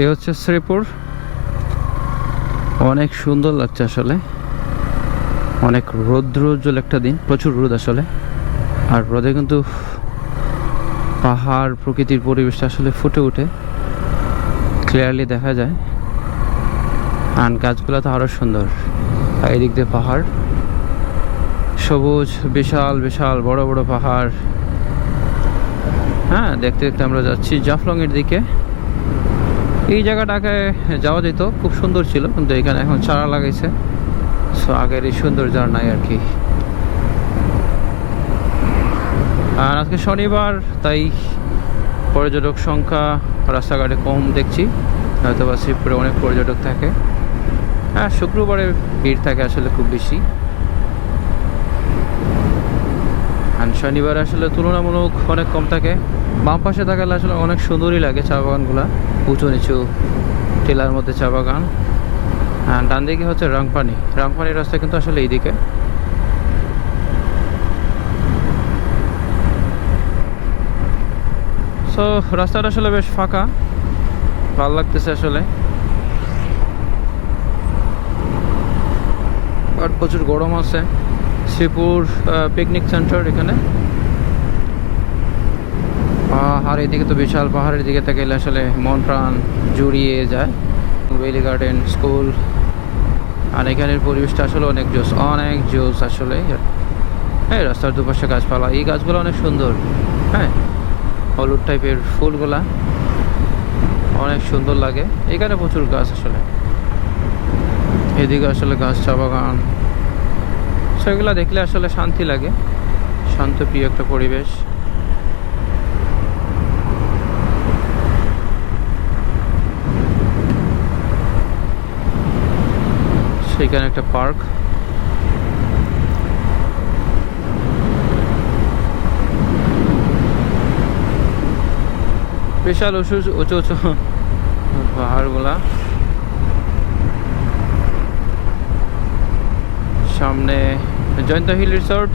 এই হচ্ছে শ্রীপুর। অনেক সুন্দর লাগছে আসলে। অনেক রৌদ্রোজ্জ্বল একটা দিন, প্রচুর রোদ আসলে। আর রোদে কিন্তু পাহাড়, প্রকৃতির পরিবেশটা আসলে ফুটে ওঠে। ক্লিয়ারলি দেখা যায়। আর গাছগুলো তো আরও সুন্দর। আর এদিক দিয়ে পাহাড়। সবুজ, বিশাল বিশাল, বড় বড় পাহাড়। হ্যাঁ দেখতে দেখতে আমরা যাচ্ছি জাফলংয়ের দিকে। এই জায়গাটাকে যাওয়া যেত, খুব সুন্দর ছিল, কিন্তু এখানে এখন চারা লাগাইছে। সো আগের এই সৌন্দর্য আর নাই আর কি। আর আজকে শনিবার, তাই পর্যটক সংখ্যা রাস্তাঘাটে কম দেখছি। হয়তো বা শ্রীপুরে অনেক পর্যটক থাকে। হ্যাঁ শুক্রবারে ভিড় থাকে আসলে খুব বেশি আর শনিবার আসলে তুলনামূলক অনেক কম থাকে। বাম পাশে থাকালে আসলে অনেক সুন্দরই লাগে চা বাগানগুলা। উঁচু নিচু টিলার মধ্যে চা বাগান। আর ডান দিকে হচ্ছে রংপানি রংপানির রাস্তা কিন্তু আসলে এইদিকে। সো রাস্তাটা আসলে বেশ ফাঁকা। ভালো লাগতেছে আসলে। আর প্রচুর গরম আছে। শ্রীপুর পিকনিক সেন্টার এখানে। আর এদিকে তো বিশাল, পাহাড়ের দিকে তাকাইলে আসলে মন প্রাণ জুড়িয়ে যায়। বেলি গার্ডেন স্কুল আর এখানের পরিবেশটা আসলে অনেক জোস অনেক জোস আসলে। হ্যাঁ রাস্তার দুপাশে গাছপালা, এই গাছগুলো অনেক সুন্দর হ্যাঁ? হলুদ টাইপের ফুলগুলা, অনেক সুন্দর লাগে। এখানে প্রচুর গাছ আসলে। এদিকে আসলে গাছ চা বাগান সেগুলো দেখলে আসলে শান্তি লাগে। শান্ত, প্রিয় একটা পরিবেশ। সেখানে একটা পার্ক। বিশাল উঁচু উঁচু উঁচু পাহাড়গুলা। সামনে জয়ন্ত হিল রিসোর্ট